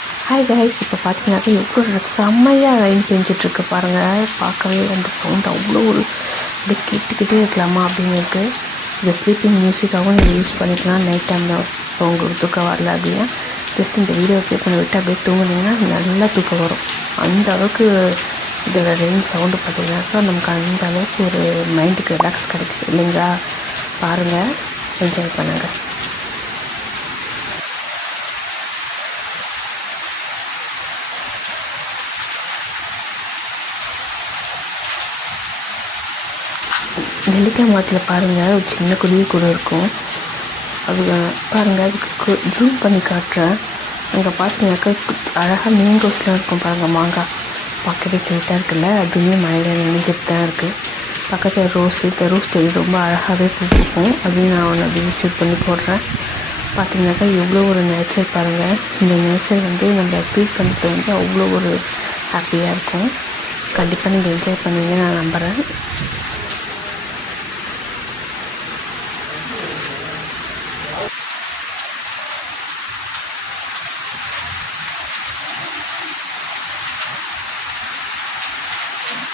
Hi guys இப்போ பார்த்தீங்கன்னாக்கா எவ்வளோ செம்மையாக ரெயின் பெஞ்சிட்ருக்கு பாருங்கள் பார்க்கவே அந்த சவுண்ட் அவ்வளோ ஒரு அப்படியே கேட்டுக்கிட்டே இருக்கலாமா அப்படின்னு இருக்குது இந்த ஸ்லீப்பிங் மியூசிக்காகவும் நீங்கள் யூஸ் பண்ணிக்கலாம். நைட் டைமில் இப்போ உங்களுக்கு தூக்கம் வரல அப்படின்னா ஜஸ்ட் இந்த வீடியோ ப்ளே பண்ணி விட்டு அப்படியே தூங்குனீங்கன்னா நல்லா தூக்கம் வரும். அந்த அளவுக்கு இதோட ரெயின் சவுண்டு பார்த்தீங்கன்னாக்கா நமக்கு அந்த அளவுக்கு ஒரு மைண்டுக்கு ரிலாக்ஸ் கிடைக்குது. இல்லைங்களா? பாருங்கள் என்ஜாய் பண்ணுங்கள் நெல்லிக்காய் மரத்தில் பாருங்கள் ஒரு சின்ன குருவி கூட இருக்கும். அது பாருங்கள் அதுக்கு ஜூம் பண்ணி காட்டுறேன். அங்கே பார்த்தீங்கன்னாக்கா அழகாக மேங்கோஸ்லாம் இருக்கும் பாருங்கள் மாங்காய். பார்க்கவே க்யூட்டாக இருக்குல்ல? அதுவுமே மழையில் நினைஞ்சிட்டு தான் இருக்குது பக்கத்தில் ரோஸு இந்த ரோஸ் செடி ரொம்ப அழகாகவே பூக்கும் அதையும் நான் ஒன்று அப்படியே ஷூட் பண்ணி போடுறேன். பார்த்தீங்கன்னாக்கா எவ்வளோ ஒரு நேச்சர் பாருங்கள் இந்த நேச்சர் வந்து நம்ம ஃபீல் பண்ணுறது வந்து அவ்வளோ ஒரு ஹாப்பியாக இருக்கும். கண்டிப்பாக நீங்கள் என்ஜாய் பண்ணுவீங்க நான் நம்புகிறேன்